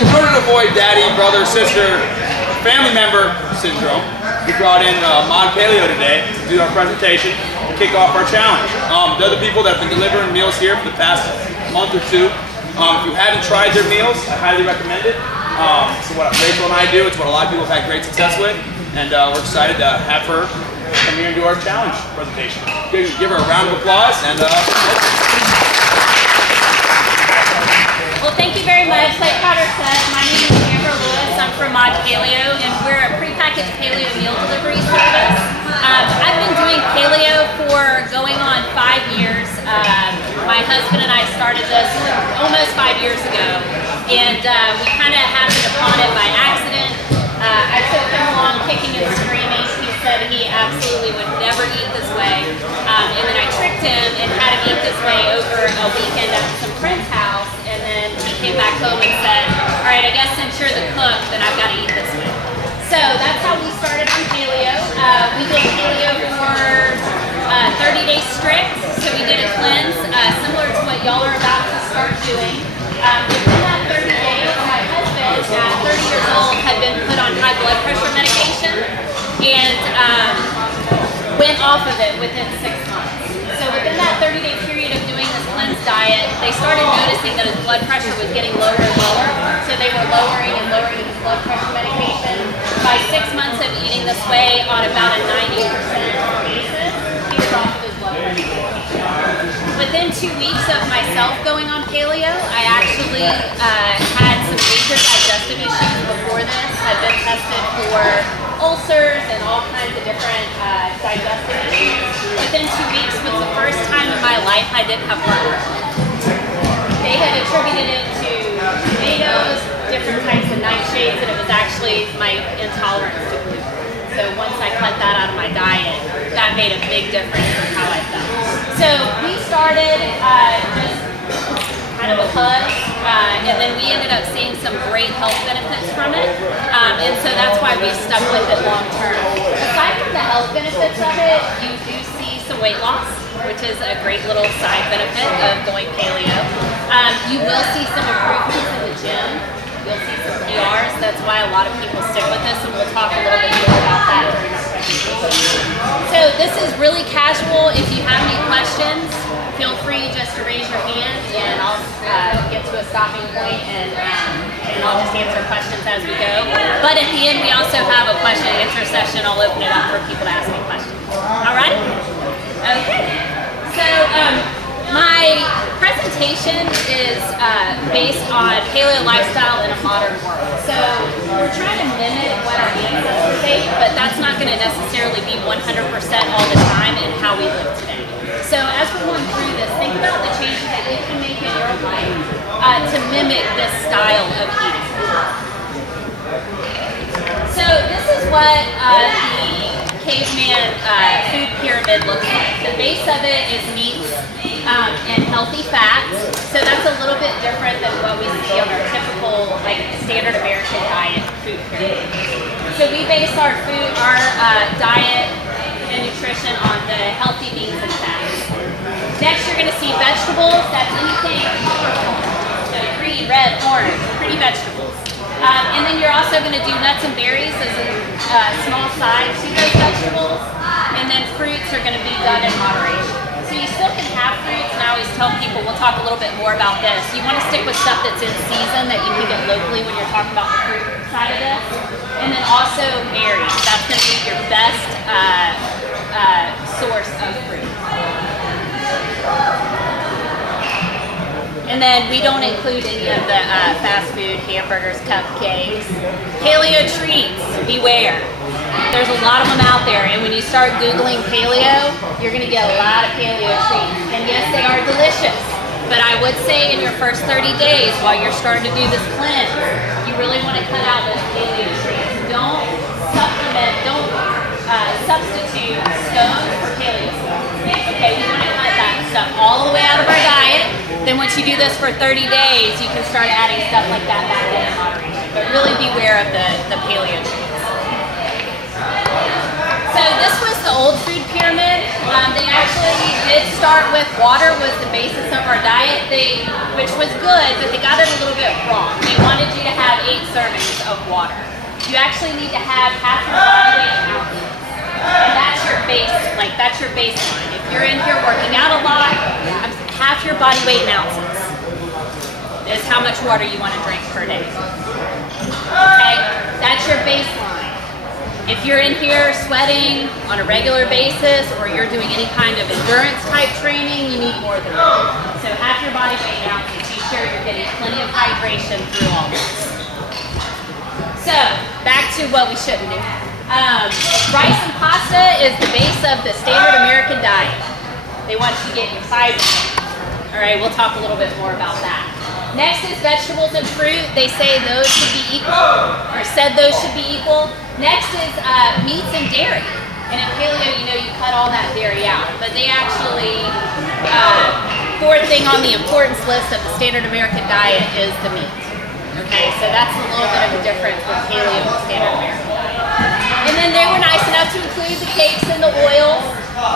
in order to avoid daddy, brother, sister, family member syndrome, we brought in Mod Paleo today to do our presentation to kick off our challenge. They're the people that have been delivering meals here for the past month or two. If you haven't tried their meals, I highly recommend it. So what Rachel and I do, it's what a lot of people have had great success with, and we're excited to have her come here and do our challenge presentation. Give her a round of applause, and well, thank you very much. Like Potter said, my name is Amber Lewis. I'm from Mod Paleo, and we're a prepackaged paleo meal delivery service. I've been doing paleo for going on 5 years. My husband and I started this almost 5 years ago, and we kind of happened upon it by accident. I took him along kicking and screaming. He said he absolutely would never eat this way, and then I tricked him and had him eat this way over a weekend at some friend's house, and then he came back home and said, all right, I guess since you're the cook, then I've got to eat this way. So that's how we started on paleo. We did paleo for 30 days strict, so we did a cleanse, similar to what y'all are about to start doing. Within that 30 days, my husband, at 30 years old, had been put on high blood pressure medication and went off of it within 6 months. So within that 30-day period of doing this cleanse diet, they started noticing that his blood pressure was getting lower and lower. So they were lowering and lowering his blood pressure medication. By 6 months of eating this way on about a 90% basis, he was off of his blood pressure. Within 2 weeks of myself going on paleo, I actually had some major digestive issues before this. I've been tested for ulcers and all kinds of different digestive issues. Within 2 weeks was the first time in my life I didn't have heartburn. They had attributed it to tomatoes, different types of nightshades, and it was actually my intolerance to gluten. So once I cut that out of my diet, that made a big difference in how I felt. So we started just kind of a buzz, and then we ended up seeing some great health benefits from it, and so that's why we stuck with it long term. Aside from the health benefits of it, you do see some weight loss, which is a great little side benefit of going paleo. You will see some improvements in the gym. You'll see some PRs. That's why a lot of people stick with this, and we'll talk a little bit more about that during this presentation. So this is really casual. If you have any questions, feel free just to raise your hand, and I'll get to a stopping point, and I'll just answer questions as we go. But at the end, we also have a question and answer session. I'll open it up for people to ask me questions. All right? Okay. So my presentation is based on paleo lifestyle in a modern world. So we're trying to mimic what our ancestors ate, but that's not going to necessarily be 100% all the time in how we live today. So as we're going through this, think about the changes that you can make in your life to mimic this style of eating. So this is what the caveman food pyramid looks like. The base of it is meats and healthy fats. So that's a little bit different than what we see on our typical, like, standard American diet food pyramid. So we base our food, our diet and nutrition on the healthy beans and fats. Next, you're going to see vegetables. That's anything colorful. So green, red, orange, pretty vegetables. And then you're also going to do nuts and berries as a small side to those vegetables. And then fruits are going to be done in moderation. So you still can have fruits, and I always tell people, we'll talk a little bit more about this. You want to stick with stuff that's in season that you can get locally when you're talking about the fruit side of this. And then also berries. That's going to be your best source of fruit. And then we don't include any of the fast food, hamburgers, cupcakes. Paleo treats, beware. There's a lot of them out there, and when you start Googling paleo, you're going to get a lot of paleo treats. And yes, they are delicious, but I would say in your first 30 days while you're starting to do this cleanse, you really want to cut out those paleo treats. Don't supplement, don't substitute scones for paleo scones. Okay, we want to cut that stuff all the way out of our diet. Then once you do this for 30 days, you can start adding stuff like that back in moderation. But really beware of the paleo treats. So this was the old food pyramid. They actually did start with water was the basis of our diet, which was good, but they got it a little bit wrong. They wanted you to have actually need to have half your body weight in ounces. And that's your base, that's your baseline. If you're in here working out a lot, half your body weight in ounces is how much water you want to drink per day. Okay, that's your baseline. If you're in here sweating on a regular basis or you're doing any kind of endurance type training, you need more than that. So half your body weight in ounces. Be sure you're getting plenty of hydration through all this. So back to what we shouldn't do. Rice and pasta is the base of the standard American diet. They want you to get your fiber. All right, we'll talk a little bit more about that. Next is vegetables and fruit. They say those should be equal, or said those should be equal. Next is meats and dairy. And in paleo, you know, you cut all that dairy out. But they actually, fourth thing on the importance list of the standard American diet is the meat. Okay, so that's a little bit of a difference with paleo and the standard American diet. And then they were nice enough to include the cakes and the oils.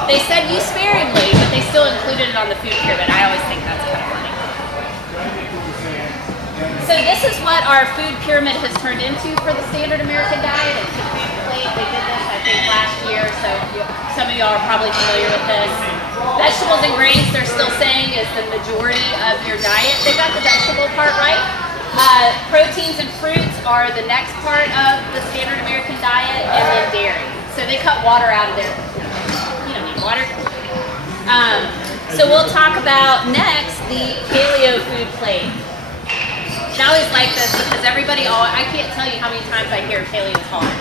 They said use sparingly, but they still included it on the food pyramid. I always think that's kind of funny. So this is what our food pyramid has turned into for the standard American diet. It's a food plate. They did this, I think, last year, so some of y'all are probably familiar with this. Vegetables and grains, they're still saying, is the majority of your diet. They got the vegetable part right. Proteins and fruits are the next part of the standard American diet, and then dairy. So they cut water out of there. You don't need water. So we'll talk about next the paleo food plate. I always like this because I can't tell you how many times I hear paleo is hard.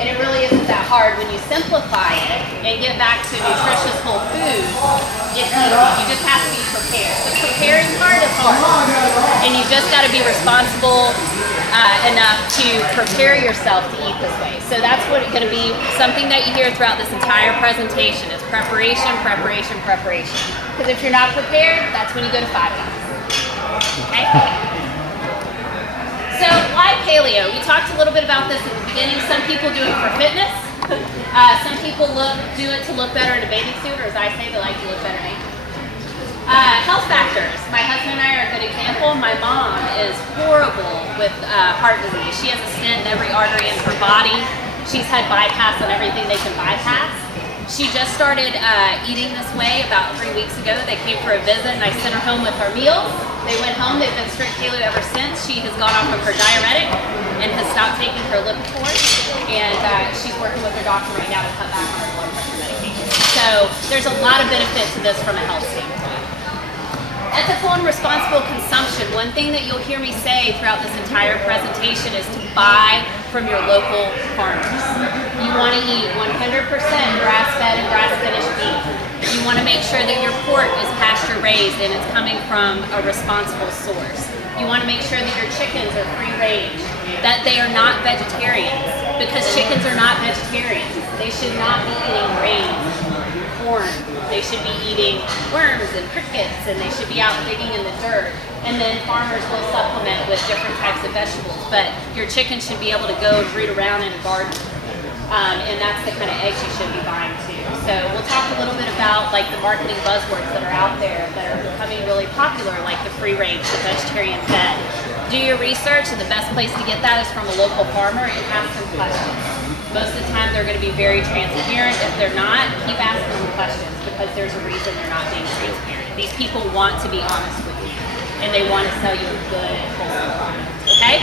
And it really isn't that hard when you simplify it and get back to nutritious whole food. It's easy. You just have to be prepared. The preparing part is hard. And you just got to be responsible enough to prepare yourself to eat this way. So that's what it's going to be, something that you hear throughout this entire presentation is preparation, preparation, preparation. Because if you're not prepared, that's when you go to Five Guys. Okay? So why paleo? We talked a little bit about this at the beginning. Some people do it for fitness. Some people do it to look better in a bathing suit, or as I say, they like to look better naked. Health factors. My husband and I are a good example. My mom is horrible with heart disease. She has a stent in every artery in her body. She's had bypass on everything they can bypass. She just started eating this way about 3 weeks ago. They came for a visit and I sent her home with her meals. They went home, they've been strict paleo ever since. She has gone off of her diuretic and has stopped taking her Lipitor. And she's working with her doctor right now to cut back on her blood pressure medication. So there's a lot of benefit to this from a health standpoint. Ethical and responsible consumption. One thing that you'll hear me say throughout this entire presentation is to buy from your local farmers. You want to eat 100% grass-fed and grass-finished beef. You want to make sure that your pork is pasture-raised and it's coming from a responsible source. You want to make sure that your chickens are free-range, that they are not vegetarians, because chickens are not vegetarians. They should not be eating grains, corn. They should be eating worms and crickets, and they should be out digging in the dirt. And then farmers will supplement with different types of vegetables. But your chicken should be able to go and root around in a garden. And that's the kind of eggs you should be buying too. So we'll talk a little bit about like the marketing buzzwords that are out there that are becoming really popular, like the free range, the vegetarian fed. Do your research, and the best place to get that is from a local farmer and ask them questions. Most of the time they're going to be very transparent. If they're not, keep asking them questions because there's a reason they're not being transparent. These people want to be honest with you and they want to sell you a good, wholesome product. Okay?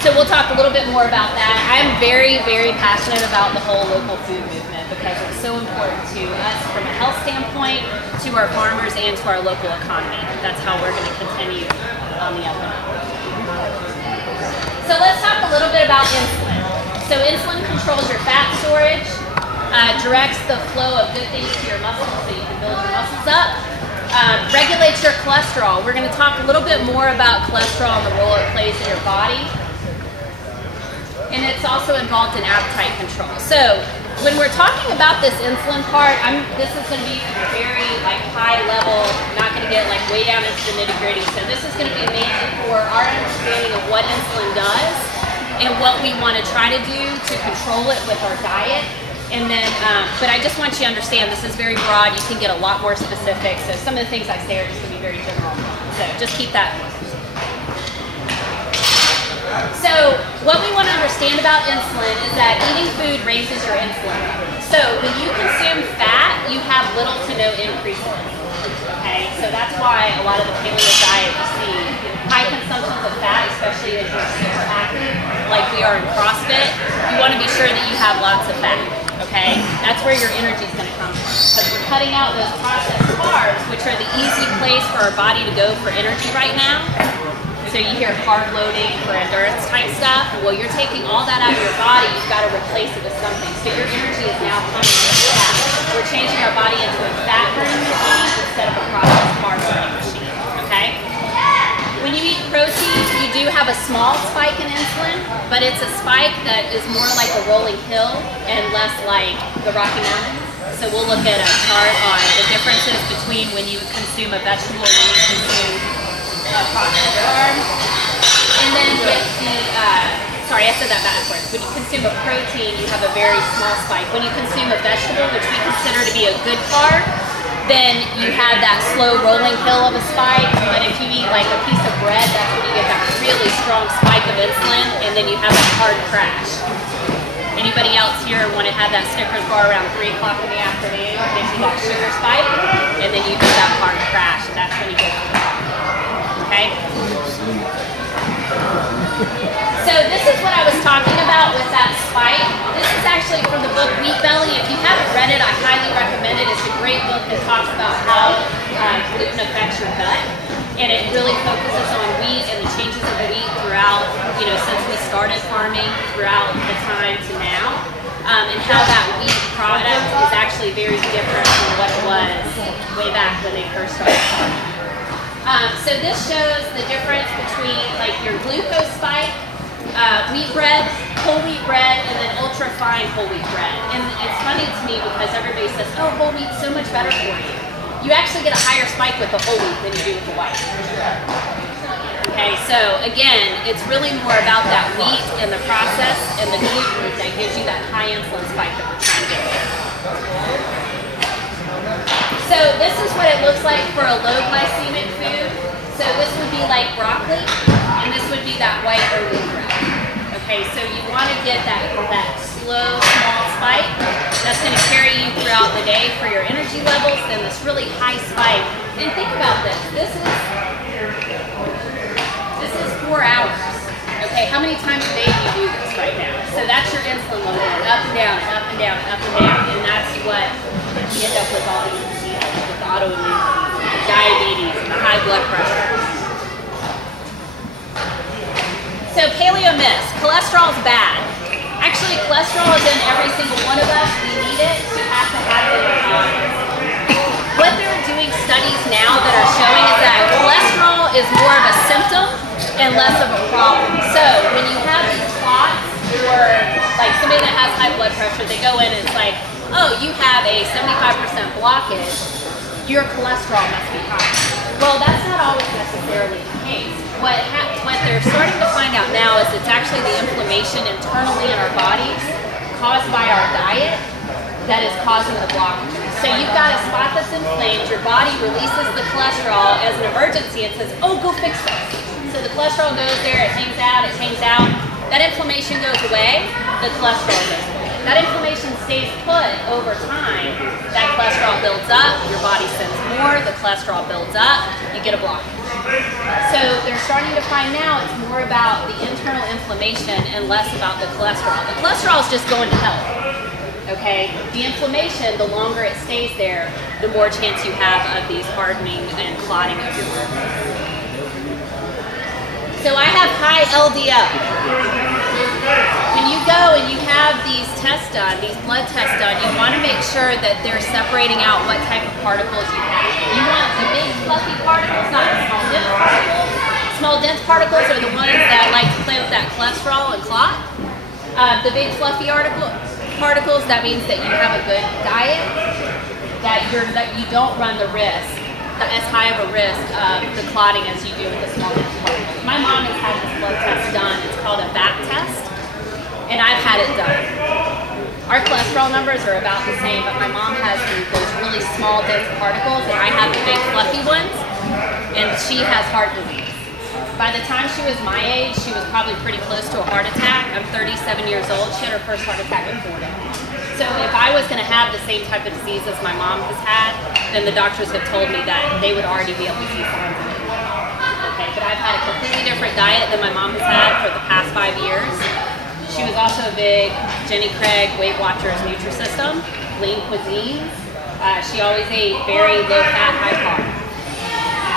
So we'll talk a little bit more about that. I'm very, very passionate about the whole local food movement because it's so important to us from a health standpoint, to our farmers, and to our local economy. That's how we're going to continue on the up and up. So let's talk a little bit about insulin. So insulin controls your fat storage, directs the flow of good things to your muscles so you can build your muscles up, regulates your cholesterol. We're going to talk a little bit more about cholesterol and the role it plays in your body. And it's also involved in appetite control. So when we're talking about this insulin part, this is going to be very high level, not going to get way down into the nitty gritty. So this is going to be amazing for our understanding of what insulin does and what we want to try to do to control it with our diet. And then, but I just want you to understand this is very broad. You can get a lot more specific. So some of the things I say are just going to be very general. So just keep that in mind. So what we want to understand understand about insulin is that eating food raises your insulin. So when you consume fat, you have little to no increase in it. Okay, so that's why a lot of the paleo diet you see high consumptions of fat, especially if you're super active, like we are in CrossFit. You want to be sure that you have lots of fat. Okay, that's where your energy is going to come from, because we're cutting out those processed carbs, which are the easy place for our body to go for energy right now. So you hear carb loading for endurance type stuff. Well, you're taking all that out of your body, you've got to replace it with something. So your energy is now coming from fat. We're changing our body into a fat burning machine instead of a processed carb burning machine. Okay? When you eat protein, you do have a small spike in insulin, but it's a spike that is more like a rolling hill and less like the Rocky Mountains. So we'll look at a chart on the differences between when you consume a vegetable and when you consume processed carbs. And then with the, sorry, I said that backwards. When you consume a protein, you have a very small spike. When you consume a vegetable, which we consider to be a good carb, then you have that slow rolling hill of a spike. But if you eat like a piece of bread, that's when you get that really strong spike of insulin, and then you have a hard crash. Anybody else here want to have that Snickers bar around 3 o'clock in the afternoon? Gives you that sugar spike, and then you do that hard crash, and that's when you get to the top. Okay? So this is what I was talking about with that spike. This is actually from the book Wheat Belly. If you haven't read it, I highly recommend it. It's a great book that talks about how gluten affects your gut. And it really focuses on wheat and the changes of wheat throughout, since we started farming throughout the time to now. And how that wheat product is actually very different from what it was way back when they first started farming. So this shows the difference between like your glucose spike, wheat bread, whole wheat bread, and then ultra fine whole wheat bread. And it's funny to me because everybody says, oh, whole wheat's so much better for you. You actually get a higher spike with the whole wheat than you do with the white. Okay, so again, it's really more about that wheat and the process and the gluten that gives you that high insulin spike that we're trying to get there. So this is what it looks like for a low glycemic food. So this would be like broccoli, and this would be that white or wheat bread. Okay, so you want to get that slow, small spike. That's going to carry you throughout the day for your energy levels, then this really high spike. And think about this. This is 4 hours. Okay, how many times a day do you do this right now? So that's your insulin level, up and down, up and down, up and down. And that's what you end up with all these diseases, with autoimmune, diabetes, and the high blood pressure. So paleo myths, cholesterol is bad. Actually, cholesterol is in every single one of us. We need it. We have to have it in our bodies. What they're doing studies now that are showing is that cholesterol is more of a symptom and less of a problem. So when you have these clots, or like somebody that has high blood pressure, they go in and it's like, oh, you have a 75% blockage, your cholesterol must be high. Well, that's not always necessarily the case. What they're starting to find out now is it's actually the inflammation internally in our bodies caused by our diet that is causing the blockage. So you've got a spot that's inflamed, your body releases the cholesterol as an emergency and says, oh, go fix this. So the cholesterol goes there, it hangs out, that inflammation goes away, the cholesterol goes away. That inflammation stays put over time, that cholesterol builds up, your body sends more, the cholesterol builds up, you get a blockage. So they're starting to find now it's more about the internal inflammation and less about the cholesterol. The cholesterol is just going to help. Okay, the inflammation, the longer it stays there, the more chance you have of these hardening and clotting of your organs. So I have high LDL. When you go and you have these tests done, these blood tests done, you want to make sure that they're separating out what type of particles you have. You want the big fluffy particles, not the small dense particles. Small dense particles are the ones that like to play with that cholesterol and clot. The big fluffy particles, that means that you have a good diet, that you don't run the risk, as high of a risk of the clotting as you do with the small dense particles. My mom has had this blood test done. It's called a BAP test, and I've had it done. Our cholesterol numbers are about the same, but my mom has those really small dense particles, and I have the big fluffy ones, and she has heart disease. By the time she was my age, she was probably pretty close to a heart attack. I'm 37 years old. She had her first heart attack at 40. So if I was going to have the same type of disease as my mom has had, then the doctors have told me that they would already be able to see signs of it. Okay, but I've had a completely different diet than my mom has had for the past 5 years. She was also a big Jenny Craig Weight Watchers Nutrisystem, lean cuisines. She always ate very low fat, high carb.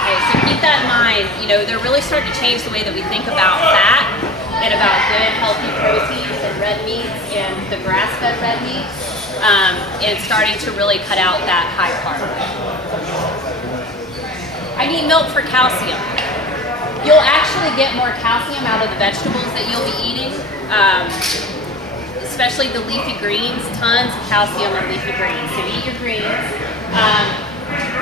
Okay, so keep that in mind. You know, they're really starting to change the way that we think about fat and about good, healthy proteins and red meats and the grass-fed red meats, and starting to really cut out that high carb. I need milk for calcium. You'll actually get more calcium out of the vegetables that you'll be eating, especially the leafy greens. Tons of calcium in leafy greens, so eat your greens.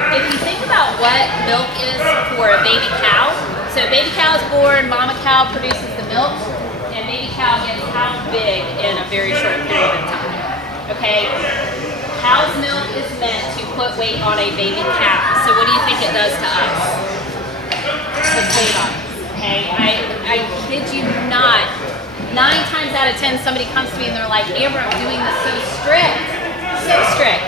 If you think about what milk is for a baby cow, so baby cow is born, mama cow produces the milk, and baby cow gets how big in a very short period of time. Okay? Cow's milk is meant to put weight on a baby cow. So what do you think it does to us? Puts weight on us. Okay? I kid you not. 9 times out of 10, somebody comes to me and they're like, Amber, I'm doing this so strict. So strict.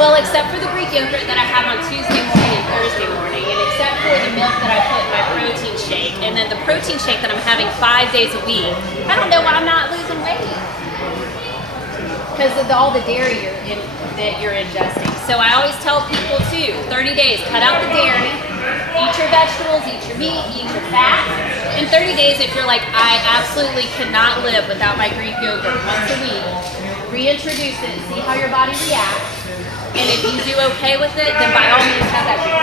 Well, except for the Greek yogurt that I have on Tuesday morning and Thursday morning, and except for the milk that I put in my protein shake, and then the protein shake that I'm having 5 days a week, I don't know why I'm not losing weight. Because of all the dairy that you're ingesting. So I always tell people too, 30 days, cut out the dairy, eat your vegetables, eat your meat, eat your fat. In 30 days, if you're like, I absolutely cannot live without my Greek yogurt once a week, reintroduce it, see how your body reacts, and if you do okay with it, then by all means have that Greek.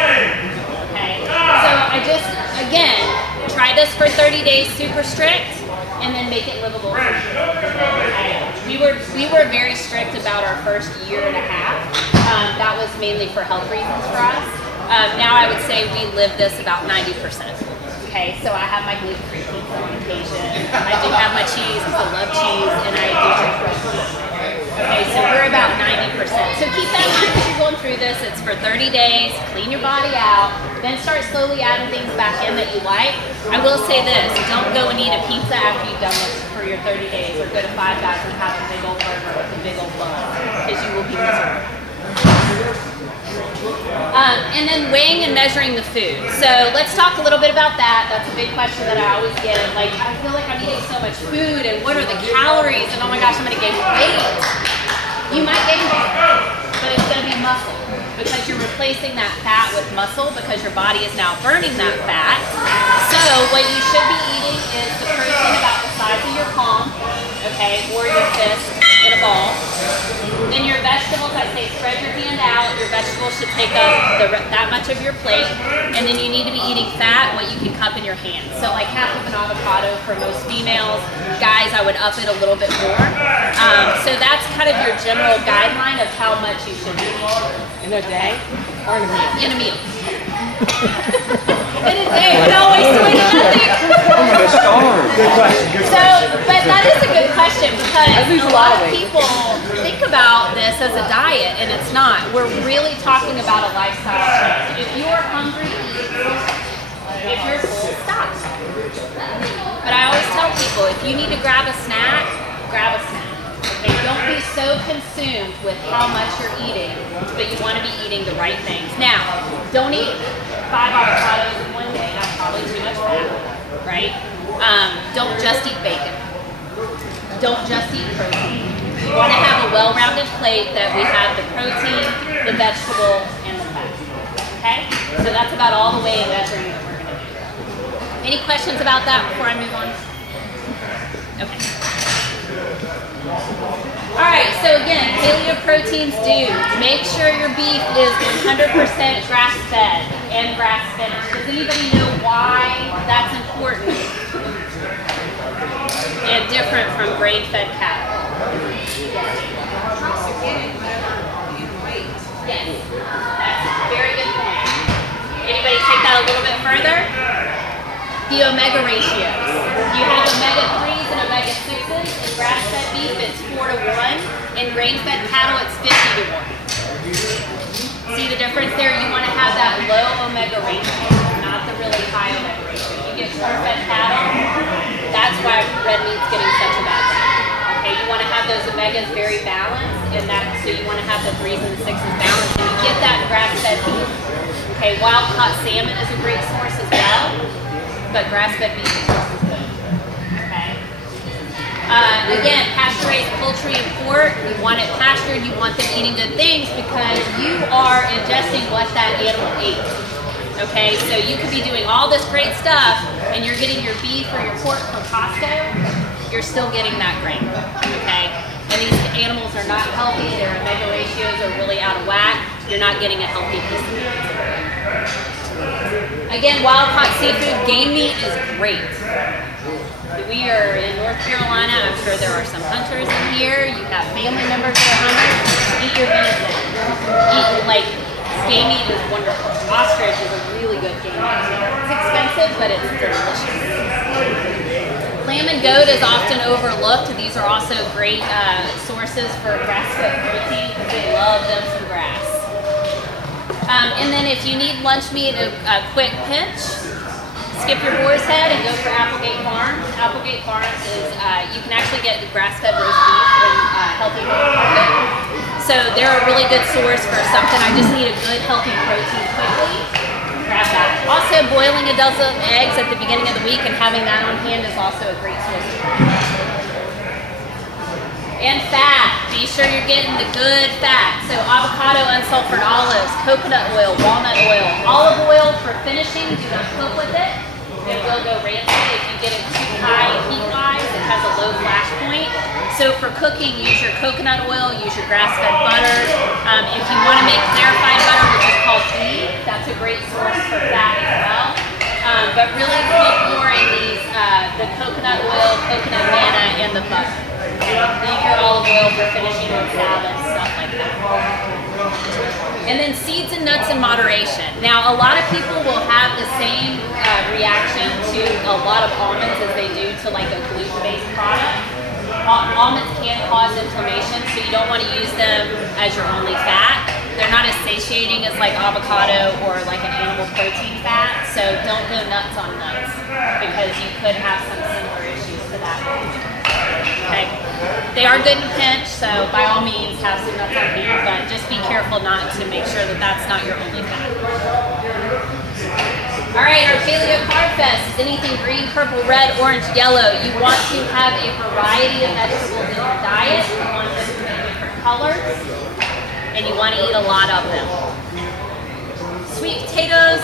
Okay? So I just, again, try this for 30 days super strict, and then make it livable. Okay? We were very strict about our first year and a half. That was mainly for health reasons for us. Now I would say we live this about 90%. Okay, so I have my gluten-free pizza on occasion. I do have my cheese because I love cheese, and I do drink red meat. Okay, so we're about 90%. So keep that in mind as you're going through this. It's for 30 days, clean your body out, then start slowly adding things back in that you like. I will say this, don't go and eat a pizza after you've done this for your 30 days, or go to Five Guys and have a big old burger with a big old bun, because you will be miserable. And then weighing and measuring the food. So let's talk a little bit about that. That's a big question that I always get. Like, I feel like I'm eating so much food, and what are the calories? And oh my gosh, I'm going to gain weight. You might gain weight, but it's going to be muscle, because you're replacing that fat with muscle, because your body is now burning that fat. So what you should be eating is the protein about the size of your palm, okay, or your fist in a ball. Then your vegetables, I say spread your hand out. Your vegetables should take up that much of your plate. And then you need to be eating fat, what you can cup in your hand. So like half of an avocado for most females. Guys, I would up it a little bit more. So that's kind of your general guideline of how much you should eat. In a day or in a meal? In a meal. In a day, we're always doing nothing. Good question. So, but that is a good question, because a lot of people think about this as a diet, and it's not. We're really talking about a lifestyle change. If you are hungry, eat. If you're full, stop. But I always tell people, if you need to grab a snack, grab a snack. Okay, don't be so consumed with how much you're eating, but you want to be eating the right things. Now, don't eat 5 avocados in one day. That's probably too much fat, right? Don't just eat bacon. Don't just eat protein. You want to have a well-rounded plate that we have the protein, the vegetable, and the fat. Okay? So that's about all the weighing and measuring that we're going to do. Any questions about that before I move on? Okay. Alright, so again, paleo proteins do. Make sure your beef is 100% grass-fed and grass-finished. Does anybody know why that's important and different from grain-fed cattle? Yes, that's a very good point. Anybody take that a little bit further? The omega ratios. You have omega-3s and omega-6s. In grass-fed beef, it's 4 to 1. In grain-fed cattle, it's 50 to 1. See the difference there? You want to have that low omega ratio, not the really high omega ratio. You get grass-fed cattle, that's why red meat's getting such a bad rap. Okay, you want to have those omegas very balanced, and so you want to have the 3s and the 6s balanced, and you get that grass-fed beef. Okay, wild-caught salmon is a great source as well, but grass-fed beef is just as good. Okay. Again, pasture-raised poultry and pork, you want it pastured, you want them eating good things because you are ingesting what that animal ate. Okay, so you could be doing all this great stuff and you're getting your beef or your pork from Costco, you're still getting that grain. Okay, and these animals are not healthy, their omega ratios are really out of whack, you're not getting a healthy piece of meat. Again, wild-caught seafood, game meat is great. We are in North Carolina. I'm sure there are some hunters in here. You have family members that are hunters. Eat your venison. Game meat is wonderful. Ostrich is a really good game meat. It's expensive, but it's delicious. Lamb and goat is often overlooked. These are also great sources for grass-fed protein. They love them some grass. And then if you need lunch meat, a quick pinch, skip your boar's head and go for Applegate Farms. Applegate Farms is, you can actually get grass-fed roast beef and healthy market. So they're a really good source for something. I just need a good healthy protein quickly. Grab that. Also, boiling a dozen eggs at the beginning of the week and having that on hand is also a great source of protein. And fat. Be sure you're getting the good fat. So avocado, unsulfured olives, coconut oil, walnut oil, olive oil for finishing. Do not cook with it. It will go rancid if you get it too high heat-wise. It has a low flash point. So for cooking, use your coconut oil, use your grass-fed butter. If you want to make clarified butter, which is called ghee, that's a great source for fat as well. But really cook more in these, the coconut oil, coconut manna, and the butter. Leave your olive oil for finishing on salads, stuff like that. And then seeds and nuts in moderation. Now, a lot of people will have the same reaction to a lot of almonds as they do to like a gluten-based product. Almonds can cause inflammation, so you don't want to use them as your only fat. They're not as satiating as like avocado or like an animal protein fat, so don't go nuts on nuts because you could have some similar issues to that. Okay. They are good in a pinch, so by all means have some nuts on hand, but just be careful not to make sure that that's not your only fat. All right, our Paleo Carb Fest is anything green, purple, red, orange, yellow. You want to have a variety of vegetables in your diet. You want them to be different colors, and you want to eat a lot of them. Sweet potatoes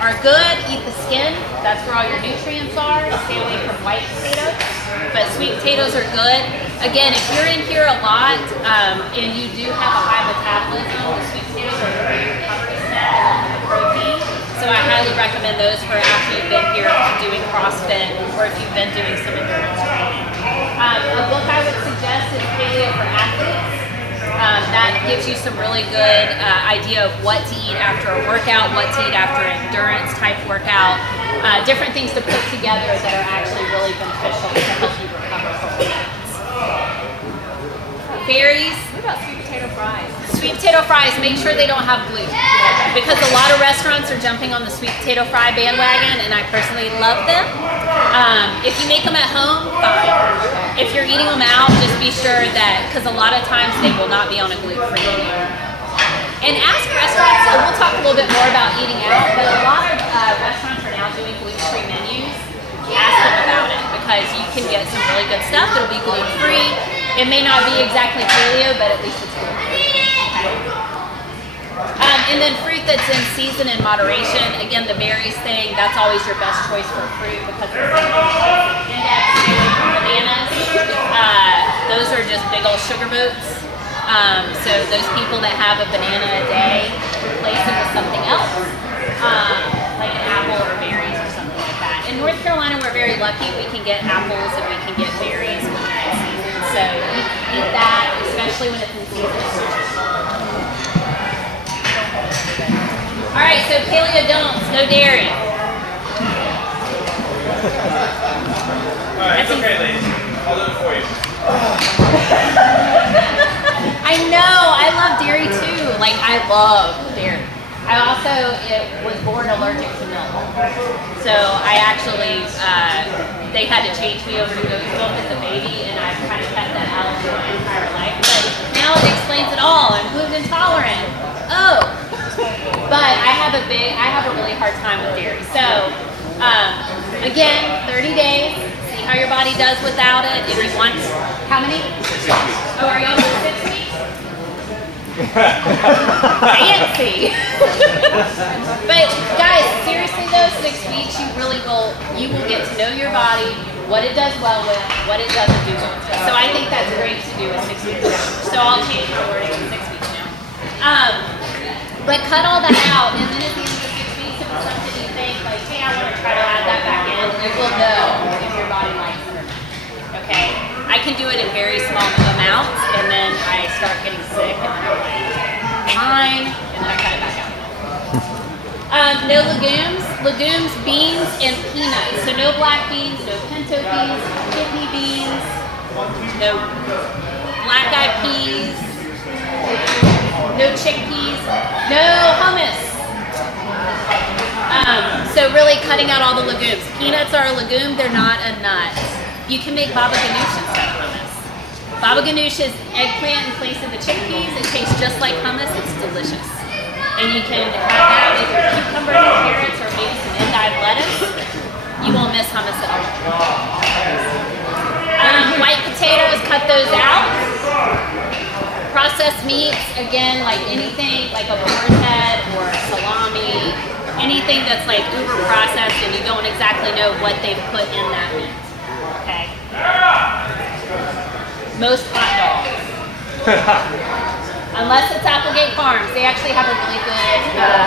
are good. Eat the skin. That's where all your nutrients are. Stay away from white potatoes. But sweet potatoes are good. Again, if you're in here a lot and you do have a high metabolism, the sweet potatoes are a great recovery snack and protein. So I highly recommend those for after you've been here doing CrossFit or if you've been doing some endurance training. A book I would suggest is Paleo for Athletes. That gives you some really good idea of what to eat after a workout, what to eat after an endurance type workout, different things to put together that are actually really beneficial to help you recover from fitness. Berries. What about sweet potato fries? Sweet potato fries, make sure they don't have gluten. Because a lot of restaurants are jumping on the sweet potato fry bandwagon, and I personally love them. If you make them at home, fine. If you're eating them out, just be sure that, because a lot of times they will not be on a gluten-free menu. And ask restaurants, so we'll talk a little bit more about eating out, but a lot of restaurants are now doing gluten-free menus. Ask them about it, because you can get some really good stuff that'll be gluten-free. It may not be exactly paleo, but at least it's gluten-free. Okay. And then fruit that's in season in moderation. Again, the berries thing, that's always your best choice for fruit because it's bananas. Those are just big old sugar boats. So those people that have a banana a day, replace it with something else, like an apple or berries or something like that. In North Carolina, we're very lucky. We can get apples and we can get berries when they're in season. So eat that, especially when it's in season. All right, so paleo don'ts, no dairy. All right, it's okay, ladies. I'll do it for you. I know, I love dairy too. Like, I love dairy. I also was born allergic to milk. So I actually, they had to change me over to goat's milk as a baby, and I've kind of kept that allergy my entire life. But now it explains it all. I'm gluten intolerant. Oh, but I have a really hard time with dairy. So again, 30 days. See how your body does without it. If you want, how many? Oh, are y'all 6 weeks? Fancy. But guys, seriously though, 6 weeks you will get to know your body, what it does well with, what it doesn't do well with. So I think that's great to do a 6 week challenge. So I'll change my wording to 6 weeks now. But cut all that out, and then at the end of the 6 weeks, if it's something you think like, hey, I want to try to add that back in, you will know if your body likes it or not. Okay? I can do it in very small amounts, and then I start getting sick, and then I'm like, fine, and then I cut it back out. No legumes, beans, and peanuts. So no black beans, no pinto beans, kidney beans, no black-eyed peas, no chickpeas, no hummus. So really cutting out all the legumes. Peanuts are a legume, they're not a nut. You can make baba ganoush instead of hummus. Baba ganoush is eggplant in place of the chickpeas. It tastes just like hummus. It's delicious. And you can have that with your cucumbers and carrots or maybe some endive lettuce. You won't miss hummus at all. White potatoes, cut those out. Processed meats, again, like anything like a boar's head or salami, anything that's like uber processed and you don't exactly know what they've put in that meat. Okay. Most hot dogs. Unless it's Applegate Farms. They actually have a really good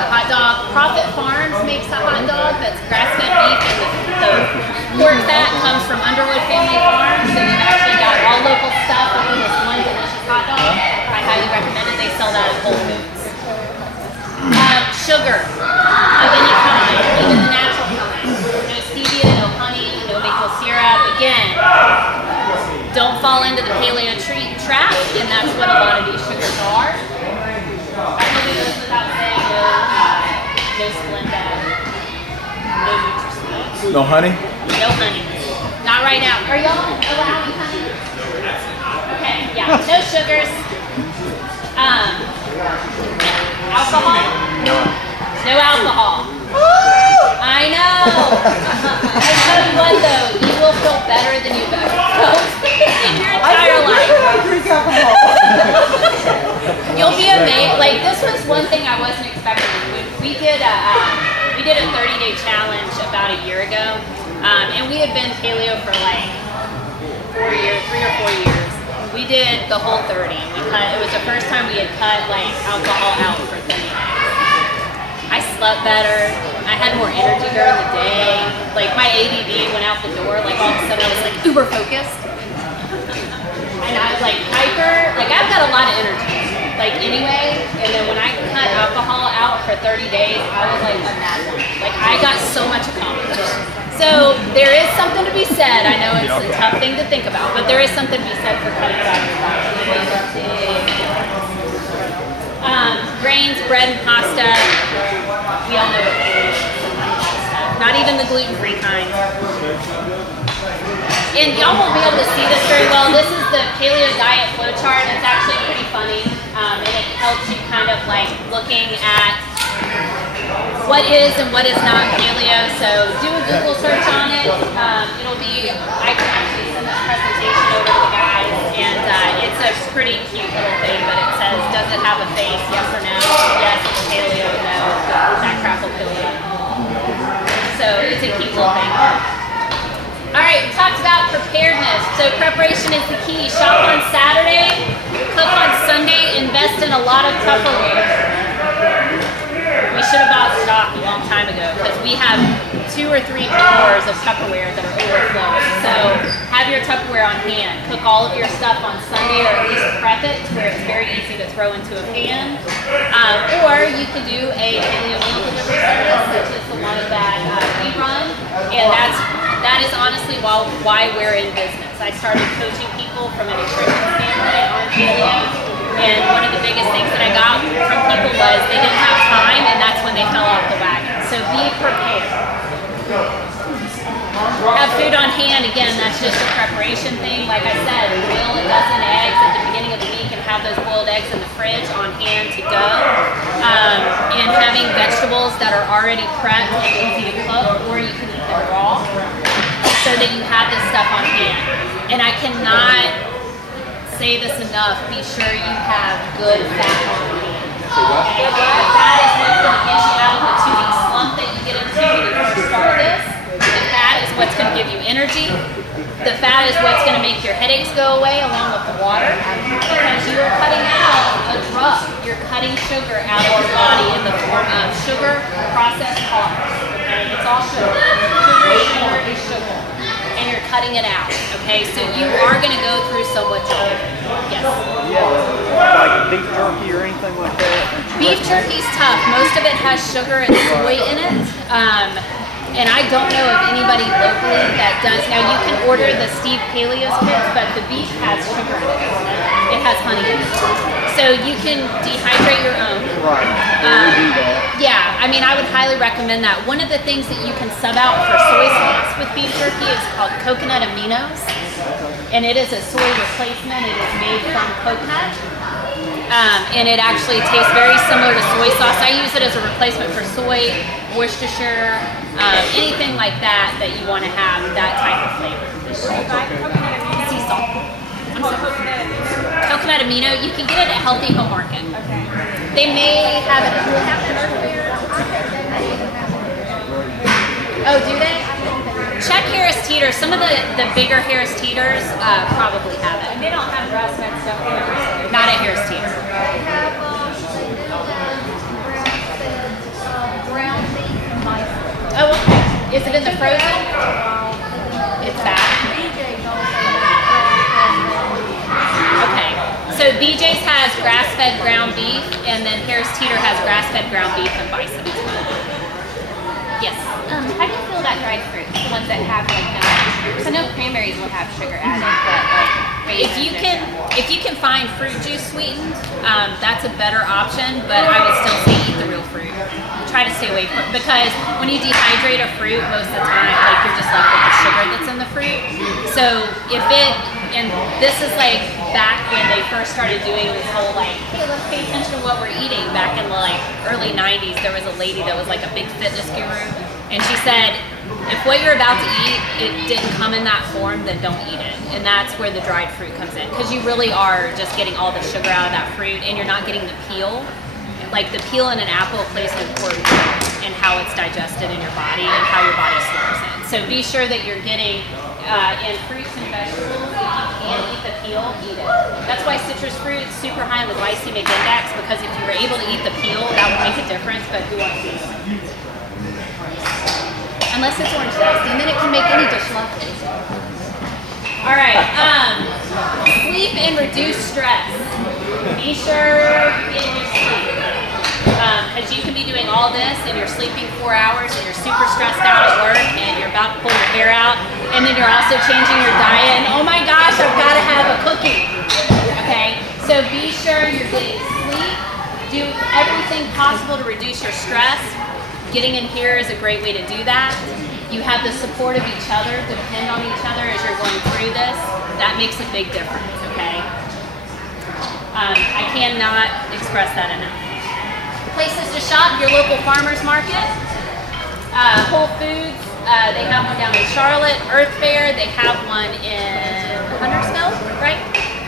hot dog. Profit Farms makes a hot dog that's grass-fed beef, and the pork fat comes from Underwood Family Farms, so they've actually got all local stuff in this one delicious hot dog. I highly recommend it. They sell that at Whole Foods. Sugar of any kind, even the natural kind. No stevia, no honey, no maple syrup. Again, don't fall into the paleo trap, and that's what a lot of these sugars are. Probably goes without saying, no Splenda, no Nutri-Sweet. No honey? No honey. Not right now. Are y'all allowing honey? Okay, yeah, no sugars. Alcohol? No alcohol. I know. I tell you what though, you will feel better than you've ever felt in your entire life. You'll be amazed. Like this was one thing I wasn't expecting. We did a 30-day challenge about a year ago, and we had been paleo for like 4 years, 3 or 4 years. We did the whole 30. It was the first time we had cut like alcohol out for 30 days. I slept better. I had more energy during the day. Like my ADD went out the door. Like all of a sudden I was like uber focused. And I was like hyper. Like I've got a lot of energy. Like anyway. And then when I cut alcohol out for 30 days, I was like a mad woman. Like I got so much accomplished. So there is something to be said. I know it's a tough thing to think about, but there is something to be said for cutting it out of your body. Grains, bread, and pasta. We all know what paleo is. Not even the gluten-free kind. And y'all won't be able to see this very well. This is the paleo diet flow chart. It's actually pretty funny. And it helps you kind of like looking at what is and what is not paleo. So do a Google search on it. It'll be, I can actually send this presentation over to the guys, and it's a pretty cute little thing, but it says, does it have a face, yes or no? Yes, it's paleo, no, that crackle paleo. So it's a cute little thing. All right, we talked about preparedness. So preparation is the key. Shop on Saturday, cook on Sunday, invest in a lot of Tupperware. We should have bought stock a long time ago because we have 2 or 3 drawers of Tupperware that are overflowing. So have your Tupperware on hand. Cook all of your stuff on Sunday, or at least prep it to where it's very easy to throw into a pan. Or you could do a paleo meal delivery service, such as the one that we run, and that is honestly why we're in business. I started coaching people from a nutrition standpoint on paleo. And one of the biggest things that I got from people was they didn't have time, and that's when they fell off the wagon. So be prepared. Have food on hand. Again, that's just a preparation thing. Like I said, boil a dozen eggs at the beginning of the week and have those boiled eggs in the fridge on hand to go. And having vegetables that are already prepped and easy to cook, or you can eat them raw, so that you have this stuff on hand. And I cannot say this enough, be sure you have good fat on hand. Okay? That is what's going to get you out of the 2-week slump that you get into when you first start this. The fat is what's going to give you energy. The fat is what's going to make your headaches go away along with the water. Because you are cutting out a drug. You're cutting sugar out of your body in the form of sugar, processed carbs. Okay? It's all sugar. Sugar is sugar. And you're cutting it out. Okay? So you are going to go through somewhat trouble. Yes? Yeah, like beef jerky or anything like that? Beef jerky's tough. Most of it has sugar and soy in it. And I don't know of anybody locally that does. Now you can order the Steve Paleo kits, but the beef has sugar in it. It has honey in it. So you can dehydrate your own. Right. Yeah, I mean, I would highly recommend that. One of the things that you can sub out for soy sauce with beef jerky is called coconut aminos. And it is a soy replacement. It is made from coconut. And it actually tastes very similar to soy sauce. I use it as a replacement for soy, Worcestershire, anything like that you want to have that type of flavor. Sea salt. Coconut amino, you can get it at Healthy Home Market. They may have it at Earth Fair. Oh, do they? Check Harris Teeter. Some of the bigger Harris Teeters probably have it. And they don't have grass-fed stuff here. Not at Harris Teeter. They have ground beef and bison. Oh, okay. Is it in the frozen? It's fat. Okay. So BJ's has grass-fed ground beef, and then Harris Teeter has grass-fed ground beef and bison. Yes. How do you feel about dried fruit? The ones that have like because I know cranberries will have sugar added, but like if you can find fruit juice sweetened, that's a better option. But I would still say eat the real fruit. Try to stay away from because when you dehydrate a fruit, most of the time, like you're just left with the sugar that's in the fruit. So if it and this is like back when they first started doing this whole like, hey, let's pay attention to what we're eating. Back in the like early 90s, there was a lady that was like a big fitness guru, and she said, if what you're about to eat, it didn't come in that form, then don't eat it. And that's where the dried fruit comes in, because you really are just getting all the sugar out of that fruit, and you're not getting the peel. Like the peel in an apple plays an important role in how it's digested in your body and how your body stores it. So be sure that you're getting in fruits and vegetables. If you can eat the peel, eat it. That's why citrus fruit is super high in the glycemic index, because if you were able to eat the peel, that would make a difference, but who wants to eat it? Unless it's orange zesty, and then it can make any dish lovely. All right, sleep and reduce stress. Be sure you get your sleep. Because you can be doing all this and you're sleeping 4 hours and you're super stressed out at work and you're about to pull your hair out, and then you're also changing your diet and oh my gosh, I've got to have a cookie. Okay, so be sure you're getting sleep. Do everything possible to reduce your stress. Getting in here is a great way to do that. You have the support of each other, depend on each other as you're going through this. That makes a big difference, okay? I cannot express that enough. Places to shop, your local farmers market. Whole Foods, they have one down in Charlotte. Earth Fair, they have one in Huntersville, right?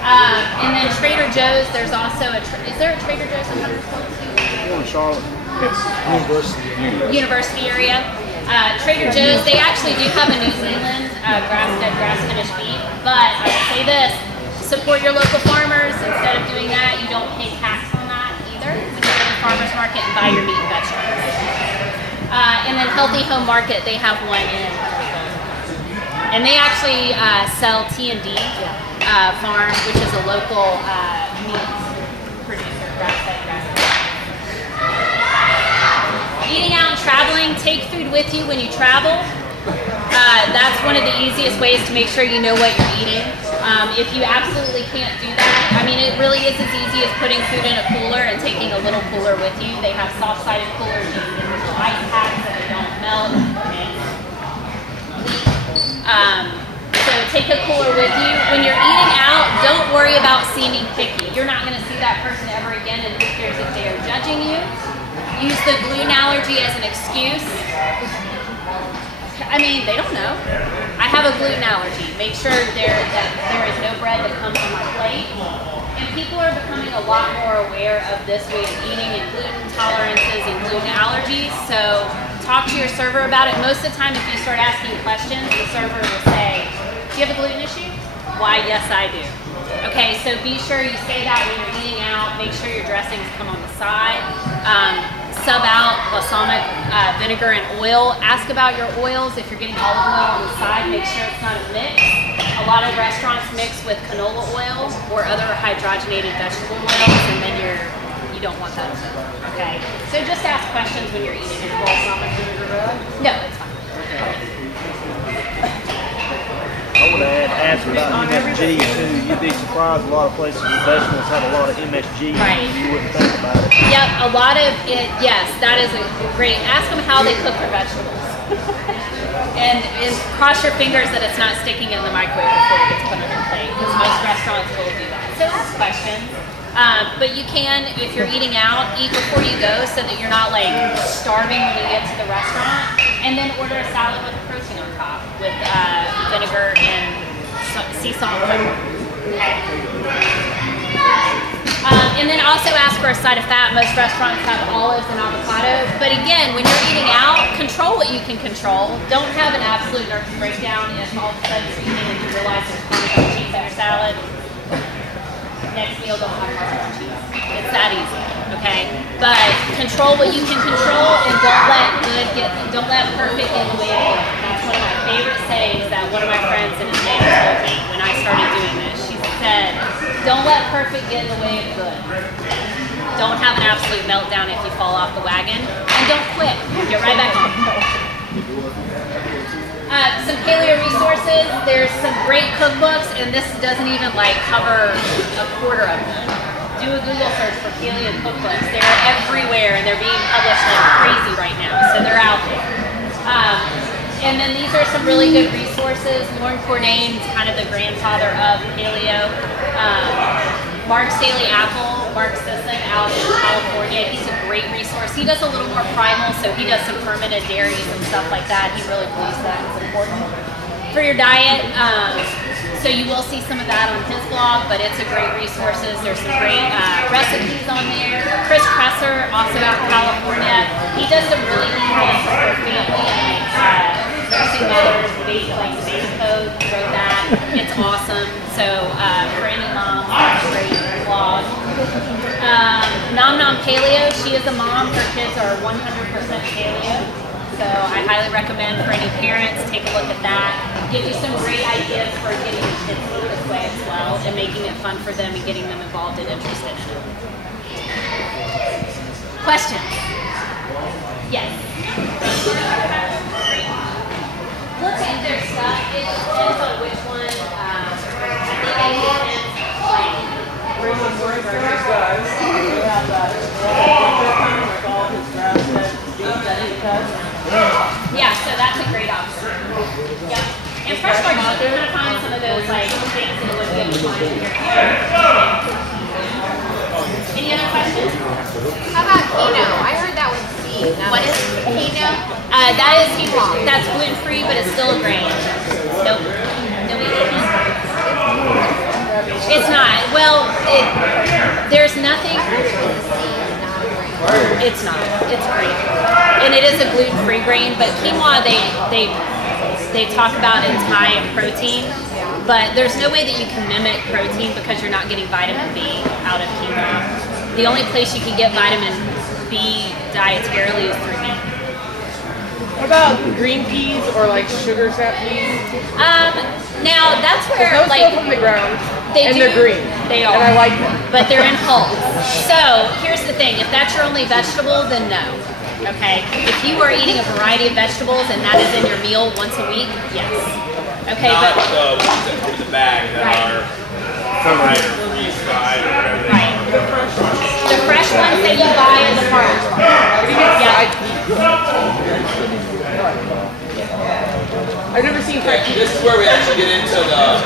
And then Trader Joe's, there's also is there a Trader Joe's in Huntersville too? In Charlotte. Yes, University area. Trader Joe's, they actually do have a New Zealand grass-fed, grass-finished beef, but I would say this, support your local farmers. Instead of doing that, you don't pay tax on that either when you go to the farmer's market and buy your meat and vegetables. And then Healthy Home Market, they have one in, and they actually sell T&D Farm, which is a local meat producer, grass-fed, grass-fed. Eating out and traveling, take food with you when you travel. That's one of the easiest ways to make sure you know what you're eating. If you absolutely can't do that, I mean, it really is as easy as putting food in a cooler and taking a little cooler with you. They have soft-sided coolers, you can get little ice packs so they don't melt. So take a cooler with you. When you're eating out, don't worry about seeming picky. You're not going to see that person ever again, and who cares if they are judging you. Use the gluten allergy as an excuse. I mean, they don't know. I have a gluten allergy. Make sure that there is no bread that comes on my plate. And people are becoming a lot more aware of this way of eating and gluten tolerances and gluten allergies. So talk to your server about it. Most of the time, if you start asking questions, the server will say, do you have a gluten issue? Why, yes, I do. Okay, so be sure you say that when you're eating out. Make sure your dressings come on the side. Sub out balsamic vinegar and oil. Ask about your oils. If you're getting olive oil on the side, make sure it's not a mix. A lot of restaurants mix with canola oil or other hydrogenated vegetable oils, and then you don't want that. Okay, so just ask questions when you're eating. Is balsamic vinegar bad? No, it's fine. I would add about MSG too. You'd be surprised a lot of places with vegetables have a lot of MSG. Right. You wouldn't think about it. Yep, a lot of it, yes, that is a great. Ask them how they cook their vegetables. and cross your fingers that it's not sticking in the microwave before it gets put on your plate, because most restaurants will do that. So ask questions. But you can, if you're eating out, eat before you go so that you're not like starving when you get to the restaurant. And then order a salad with protein on top with vinegar and sea salt and pepper. Okay. And then also ask for a side of fat. Most restaurants have olives and avocado. But again, when you're eating out, control what you can control. Don't have an absolute nervous breakdown if all of a sudden you're eating and you realize there's Parmesan cheese on your salad. Next meal, don't have Parmesan cheese. It's that easy, okay? But control what you can control, and don't let perfect get in the way of good. That's one of my favorite sayings that one of my friends in Atlanta told me when I started doing this. She said, don't let perfect get in the way of good. Don't have an absolute meltdown if you fall off the wagon, and don't quit. Get right back on. Some paleo resources. There's some great cookbooks, and this doesn't even like cover a quarter of them. Do a Google search for paleo cookbooks. They're everywhere, and they're being published like crazy right now, so they're out there. And then these are some really good resources. Lauren Cordain's kind of the grandfather of paleo. Mark's Daily Apple, Mark Sisson out in California. He's a great resource. He does a little more primal, so he does some fermented dairies and stuff like that. He really believes that is important for your diet. So you will see some of that on his blog, but it's a great resource. There's some great recipes on there. Chris Kresser, also out in California, he does some really neat things for family and nursing mothers, the baby code. He wrote that. It's awesome. So for any mom, it's a great blog. Nom Nom Paleo, she is a mom. Her kids are 100% paleo. So I highly recommend for any parents, take a look at that. Give you some great ideas for getting your kids to this way as well and making it fun for them and getting them involved and interested in it. Questions? Yes. Look at their stuff. It depends on which one. I think I depends like yeah, so that's a great option. Yep. And fresh market, you're going to find some of those like things that would be able to find in your area. Any other questions? How about quinoa? I heard that was seed. What is quinoa? That's gluten free, but it's still a grain. Nope. No eating it. It's not. Well, there's nothing. It's not. It's grain, and it is a gluten-free grain. But quinoa, they talk about it's high in protein, but there's no way that you can mimic protein because you're not getting vitamin B out of quinoa. The only place you can get vitamin B dietarily is through meat. What about green peas or like sugar sap peas? Now that's where those like go from the ground. they're green. They are. And I like them. But they're in hulls. So here's the thing: if that's your only vegetable, then no. Okay, if you are eating a variety of vegetables and that is in your meal once a week, yes. Okay, Not but the ones that come in the bag that are fried or freeze-fried or whatever they right. are. The fresh ones that you buy in the farmer's market. Yeah. I've never seen fried Okay, this is where we actually get into the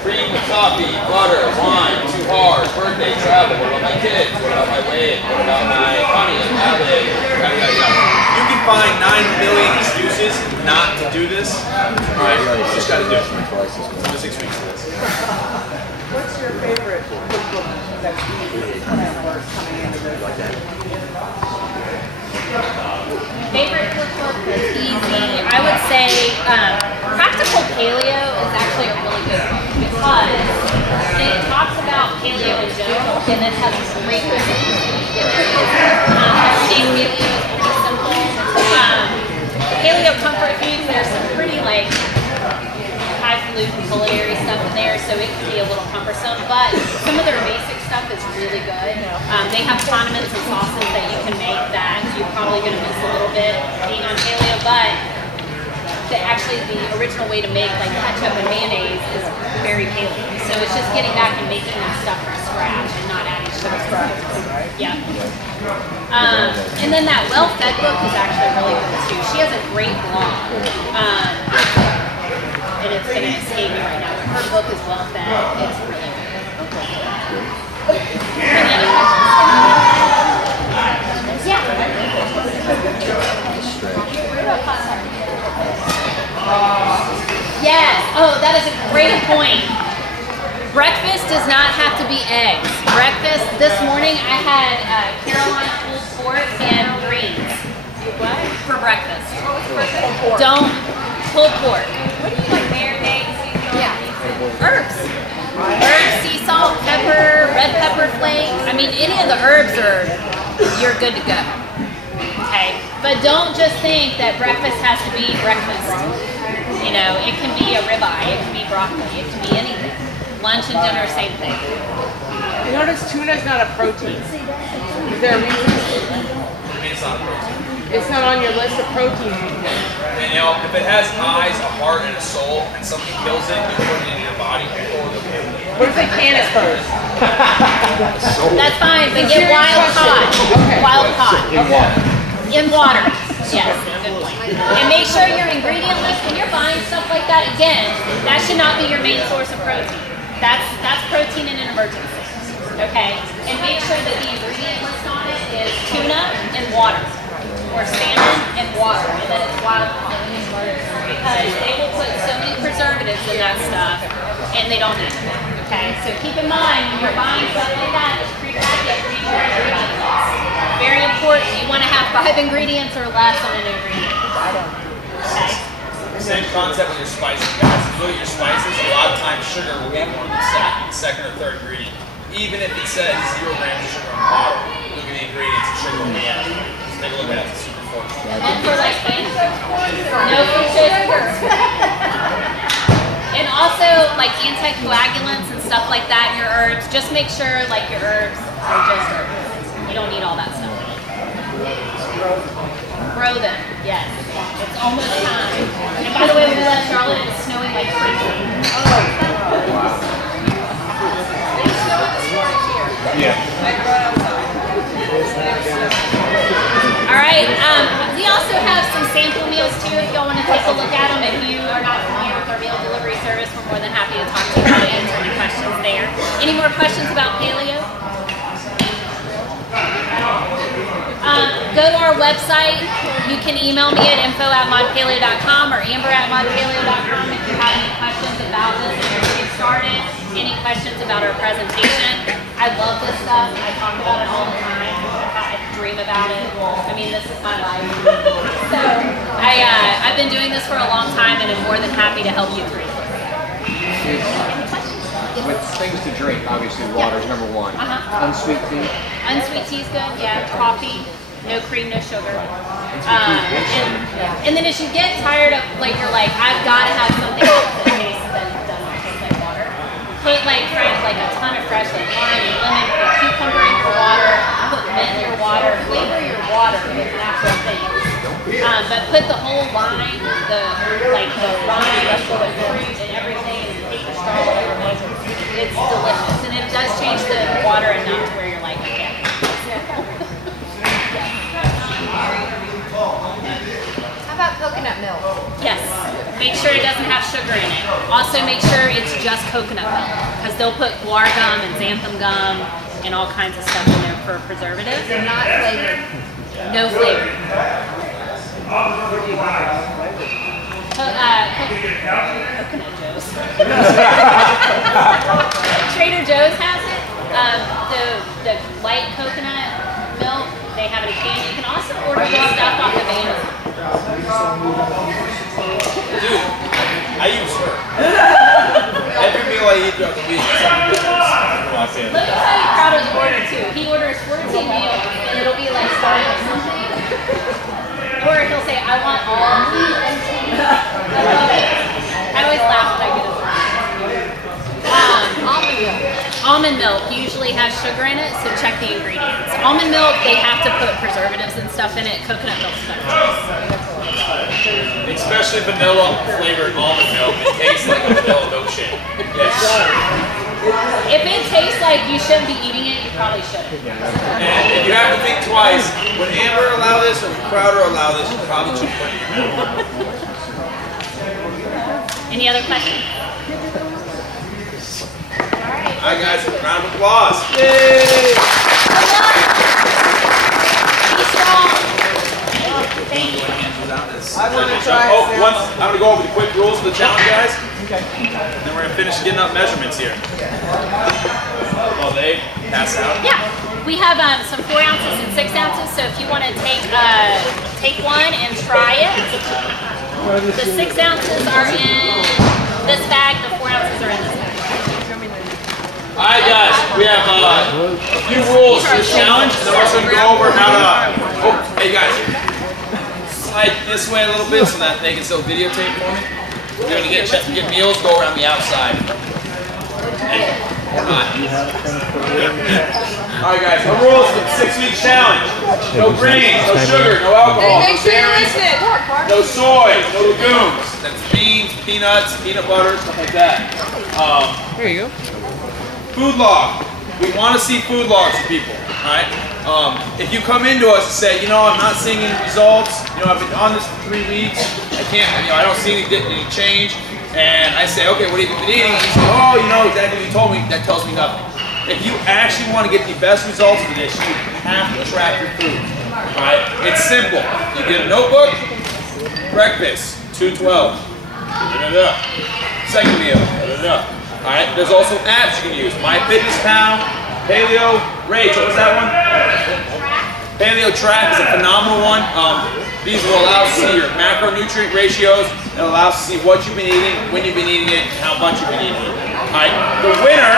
cream with coffee, butter, wine, too hard, birthday, travel, what about my kids, what about my weight, what about my honey, salad, yada, yada, yada. You can find 9 million excuses not to do this, alright? You just gotta do it. It's 6 weeks of this. What's your favorite cookbook that's easy when we're coming into this? Favorite cookbook that's easy, I would say Practical Paleo is actually a really good book because it talks about paleo in general and then has some great recipes in it. Everyday paleo is pretty simple. Paleo comfort foods, there's some pretty like highfalutin culinary stuff in there, so it can be a little cumbersome, but some of their basic stuff is really good. They have condiments and sauces that you can make that you're probably going to miss a little bit being on paleo, but actually the original way to make like ketchup and mayonnaise is very paleo. So it's just getting back and making that stuff from scratch and not adding sugar. Yeah. And then that Well-Fed book is actually really good too. She has a great blog. And it's going to escape me right now, but her book is Well-Fed. It's really good. Any other questions? Yeah. Yes. Oh, that is a great point. Breakfast does not have to be eggs. Breakfast, this morning I had Carolina pulled pork and greens. What? For breakfast. Don't pulled pork. What do you like, marinade? Yeah. Herbs. Herbs, sea salt, pepper, red pepper flakes. I mean, any of the herbs you're good to go. Okay? But don't just think that breakfast has to be breakfast. You know, it can be a ribeye, it can be broccoli, it can be anything. Lunch and dinner, same thing. I noticed tuna's not a protein. Is there a reason? It's not a protein. It's not on your list of proteins. And you know, if it has eyes, a heart, and a soul, and something kills it, you put it in your body, you're totally okay with it. What if they can it first? That's fine, but get wild caught. Okay. Wild caught. Okay. In water. Yes, good point. And make sure your ingredient list, when you're buying stuff like that, again, that should not be your main source of protein. That's protein in an emergency. Okay? And make sure that the ingredient list on it is tuna and water. Or salmon and water. And then it's wild caught. Because they will put so many preservatives in that stuff, and they don't need it. Okay? So keep in mind, when you're buying stuff like that, it's prepackaged, read your ingredient list. Very important. You want to have 5 ingredients or less on an ingredient. Okay. Same concept with your spices, guys. If you look at your spices, a lot of times sugar will be one of the second or third ingredient. Even if it says 0 grams of sugar on the bottle, look at the ingredients and sugar on the end. Just take a look at it. It's super important. And for like no food sugar. And also like anticoagulants and stuff like that in your herbs. Just make sure like your herbs are just herbs. You don't need all that stuff. Grow them, yes. It's almost time. And by the way, when we left Charlotte, it was snowing like crazy. All right. We also have some sample meals too. If y'all want to take a look at them, if you are not familiar with our meal delivery service, we're more than happy to talk to you about it, answer any questions there. Any more questions about paleo? Go to our website. You can email me at info@modpaleo.com or amber@modpaleo.com if you have any questions about this and you're getting started. Any questions about our presentation. I love this stuff. I talk about it all the time. I dream about it. I mean, this is my life. So I've been doing this for a long time and I'm more than happy to help you through this. With things to drink, obviously water is number one. Unsweet tea? Unsweet tea is good, yeah. Coffee, no cream, no sugar. And then as you get tired of, like, you're like, I've got to have something else that tastes that doesn't taste like water. Put like a ton of fresh like lime and lemon, put cucumber in your water, put mint in your water, flavor your water with natural But put the whole line, the rind, the fruit, and everything, and take the straw, whatever. It's delicious, and it does change the water enough to where you're like, okay. How about coconut milk? Yes. Make sure it doesn't have sugar in it. Also make sure it's just coconut milk, because they'll put guar gum and xanthan gum and all kinds of stuff in there for preservatives. They're not flavored. No flavor. Coconut Joe's. Trader Joe's has it. The light coconut milk, they have it in can. You can also order this stuff off of Amazon. Dude, I use her. Every meal I eat throughout the week is something different. Let me tell you Crowder's order too. He orders 14 meals and it'll be like starting with something. Or he'll say, I want all meat and cheese. I love it. I always laugh when I get his Almond milk. Almond milk usually has sugar in it, so check the ingredients. Almond milk, they have to put preservatives and stuff in it. Coconut milk's not. Especially vanilla flavored almond milk. It tastes like a vanilla milkshake. Yes. If it tastes like you shouldn't be eating it, you probably shouldn't. And if you have to think twice, would Amber allow this or would Crowder allow this? You probably should put it in. Any other questions? All right, guys, round of applause. Yay! Be strong. Thank you. I want to try I'm going to go over the quick rules of the challenge, guys. Okay. Then we're going to finish getting up measurements here. While they pass out. Yeah. We have some 4 ounces and 6 ounces, so if you want to take one and try it. The 6 ounces are in this bag, the 4 ounces are in this bag. Alright guys, we have a few rules for this challenge, and then we're also going to go over how to, hey guys, slide this way a little bit so that they can still videotape for me. We're going to get meals, go around the outside. Or not. Alright guys, the rules for the 6-week challenge. No grains, no sugar, no alcohol, no dairy, no soy, no legumes. That's beans, peanuts, peanut butter, stuff like that. There you go. Food log. We want to see food logs from people, alright? If you come into us and say, you know, I'm not seeing any results, you know, I've been on this for 3 weeks, I don't see any change, and I say, okay, what have you been eating? And you say, oh, you know exactly what you told me, that tells me nothing. If you actually want to get the best results of this, you have to track your food, alright? It's simple. You get a notebook, breakfast, 212, second meal, Alright, there's also apps you can use. MyFitnessPal, Paleo, Rach, what was that one? Paleo Track is a phenomenal one. These will allow us to see your macronutrient ratios. It allows us to see what you've been eating, when you've been eating it, and how much you've been eating it. Alright, the winner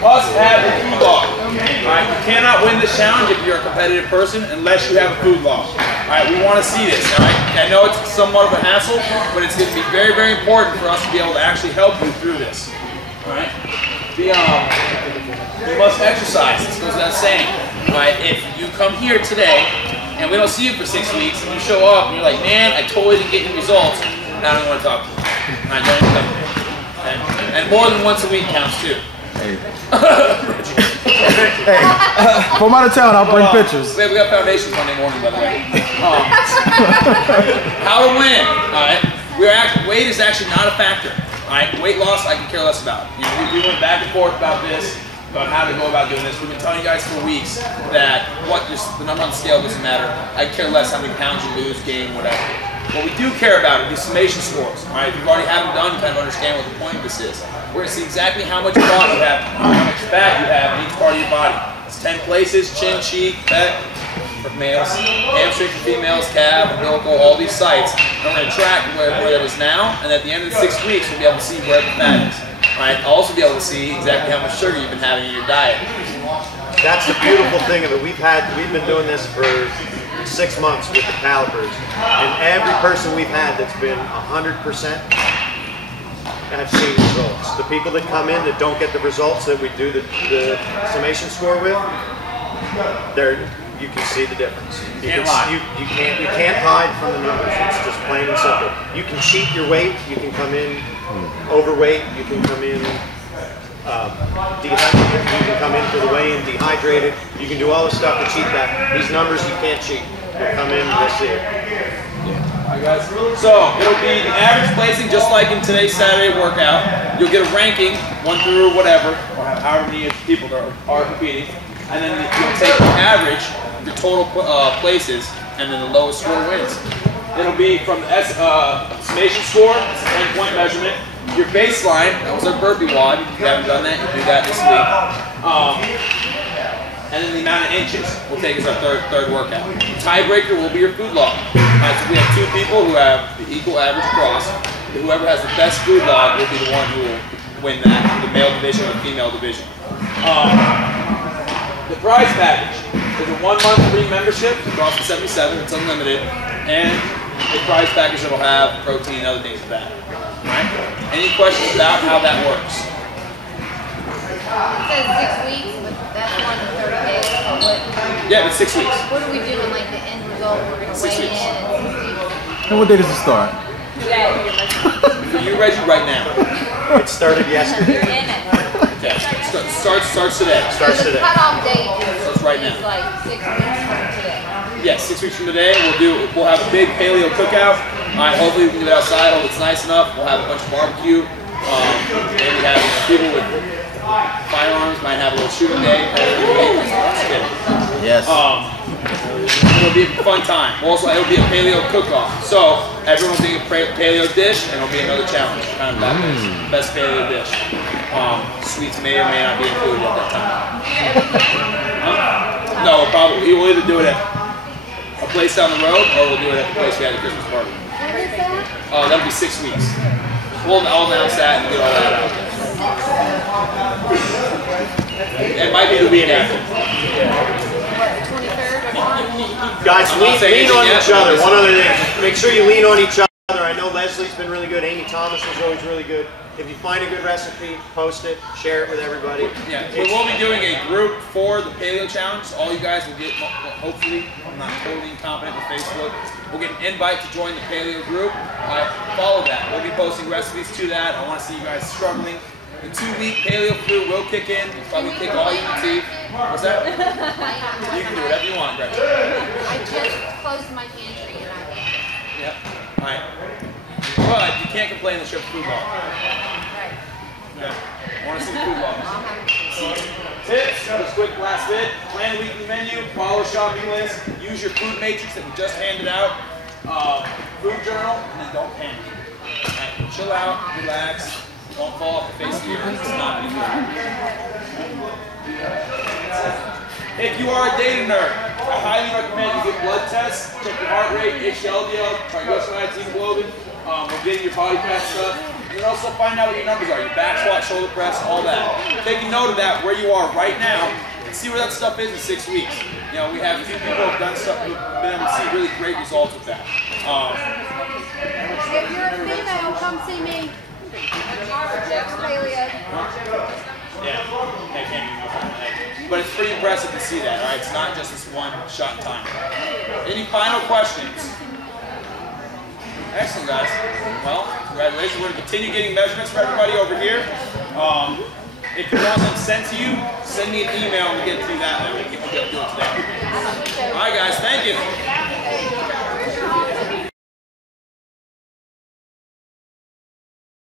must have a food log. Alright, you cannot win this challenge if you're a competitive person unless you have a food log. Alright, we want to see this, alright? I know it's somewhat of a hassle, but it's going to be very, very important for us to be able to actually help you through this. Alright? You must exercise, this goes without saying. Alright, if you come here today and we don't see you for 6 weeks and you show up and you're like, man, I totally didn't get any results, I don't want to talk to you. Alright, don't even come here. Okay? And more than once a week counts too. Hey, if I'm out of town, I'll bring pictures. We got foundations Monday morning, by the way. How to win, alright? Weight is actually not a factor. Alright, weight loss I can care less about. You know, we went back and forth about this, about how to go about doing this. We've been telling you guys for weeks that the number on the scale doesn't matter. I care less how many pounds you lose, gain, whatever. What we do care about are these summation scores. Alright, if you've already had them done, you kind of understand what the point of this is. We're going to see exactly how much fat you have, how much fat you have in each part of your body. It's 10 places: chin, cheek, pec for males, hamstring for females, calf, umbilical, all these sites. And we're going to track where that is now, and at the end of the 6 weeks, we'll be able to see where the fat is. Alright, I'll also be able to see exactly how much sugar you've been having in your diet. That's the beautiful thing of it. We've been doing this for 6 months with the calipers, and every person we've had that's been 100% have seen results. The people that come in that don't get the results that we do the summation score with, you can see the difference. You Can't lie. You can't hide from the numbers. It's just plain and simple. You can cheat your weight. You can come in overweight. You can come in dehydrated. You can come in for the weigh-in dehydrated. You can do all the stuff to cheat that. These numbers you can't cheat. You'll come in, you'll see it. Alright guys, so it'll be the average placing just like in today's Saturday workout. You'll get a ranking, 1 through whatever, or however many people there are competing, and then you'll take the average, your total places, and then the lowest score wins. It'll be from the summation score, it's a 10-point measurement. Your baseline, that was our burpee WOD. If you haven't done that, you'll do that this week. And then the amount of inches we'll take as our third workout. Tiebreaker will be your food log. Alright, so we have 2 people who have the equal average across. Whoever has the best food log will be the one who will win that, the male division or the female division. The prize package is a 1-month free membership across the 77, it's unlimited, and a prize package that will have protein and other things like that. Alright? Any questions about how that works? It says 6 weeks, but that's more than 30 days. So what? Yeah, it's 6 weeks. What are we doing? Like the end result? We're gonna 6 weigh weeks. in and And what day does it start? So you're ready right now. It started yesterday. Okay. Starts today. Starts the today. cutoff date Starts right now. is like 6 weeks from today. Yes, 6 weeks from today we'll have a big paleo cookout. Hopefully we can do it outside. Hope it's nice enough. We'll have a bunch of barbecue. Maybe have people with firearms, might have a little shooting day. Yes. It'll be a fun time. Also, it'll be a paleo cook-off. So everyone will be a paleo dish, and it'll be another challenge. Kind of best paleo dish. Sweets may or may not be included at that time. No, probably we'll either do it at a place down the road, or we'll do it at the place we had the Christmas party. What is that? That'll be 6 weeks. I'll announce that and get all that out. It might be the week after. What, the 23rd or something? Guys, lean on anything each yet, other. but One other thing. Make sure you lean on each other. I know Leslie's been really good. Amy Thomas was always really good. If you find a good recipe, post it, share it with everybody. Yeah, we will be doing a group for the Paleo Challenge. So all you guys will get, hopefully, I'm not totally incompetent with Facebook, we'll get an invite to join the Paleo group. Follow that. We'll be posting recipes to that. I want to see you guys struggling. The 2-week Paleo flu will kick in. You'll probably kick all you can see. What's that? You can do whatever you want, Gretchen. I just closed my pantry and I can't. Yep. All right. But you can't complain that you have food log. Right. Yeah. I want to see the food log. Tips, just quick last bit. Plan the weekly menu, follow a shopping list, use your food matrix that we just handed out, food journal, and then don't panic. Right. Chill out, relax, don't fall off the face of the earth. It's not any good. If you are a data nerd, I highly recommend you get blood tests, check your heart rate, HDL, triglycerides, hemoglobin, we're getting your body fat stuff, and then also find out what your numbers are, your back squat, shoulder press, all that. Take a note of that, where you are right now, and see where that stuff is in 6 weeks. You know, we have a few people who have done stuff, who've been able to see really great results with that. If you're a female, come see me. Paleo. Yeah, but it's pretty impressive to see that, all right? It's not just this one shot in time. Any final questions? Excellent, guys. Well, congratulations. We're going to continue getting measurements for everybody over here. If you want them sent to you, send me an email and we'll get to that. We can do it today. All right, guys. Thank you.